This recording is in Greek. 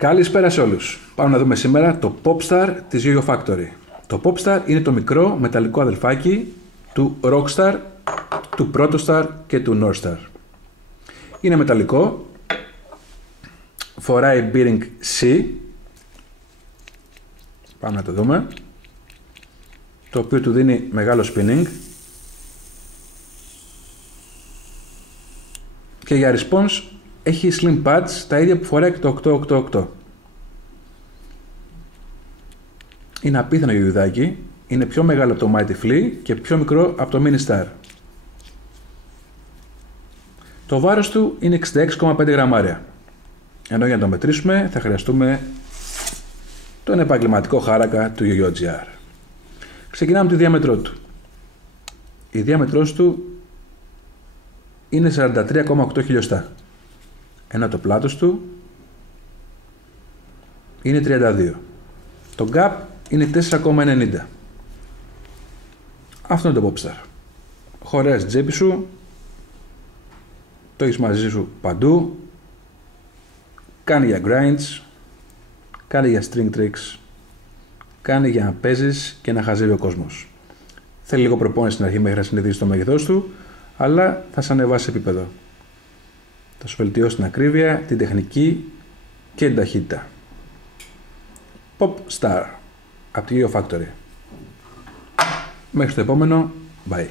Καλησπέρα σε όλους. Πάμε να δούμε σήμερα το Popstar της Yo-Yo Factory. Το Popstar είναι το μικρό μεταλλικό αδελφάκι του Rockstar, του Protostar και του Northstar. Είναι μεταλλικό, φοράει bearing C, πάμε να το δούμε, το οποίο του δίνει μεγάλο spinning και για response έχει slim pads, τα ίδια που φοράει και το 888. Είναι απίθανο γιουδάκι, είναι πιο μεγάλο από το Mighty Flea και πιο μικρό από το Mini Star. Το βάρος του είναι 66,5 γραμμάρια, ενώ για να το μετρήσουμε θα χρειαστούμε τον επαγγελματικό χάρακα του Yo-Yo GR. Ξεκινάμε τη διάμετρό του. Η διάμετρός του είναι 43,8 χιλιοστά, ενώ το πλάτος του είναι 32. Το gap είναι 4,90. Αυτό είναι το Popstar. Χωρέας τσέπη σου, το έχεις μαζί σου παντού, κάνει για grinds, κάνει για string tricks, κάνει για να παίζεις και να χαζεύει ο κόσμος. Θέλει λίγο προπόνηση στην αρχή μέχρι να συνηθίσεις το μέγεθός του, αλλά θα σε ανεβάσει επίπεδο. Θα σου βελτιώσει την ακρίβεια, την τεχνική και την ταχύτητα. Popstar από τη Yo-Yo Factory. Μέχρι το επόμενο, bye.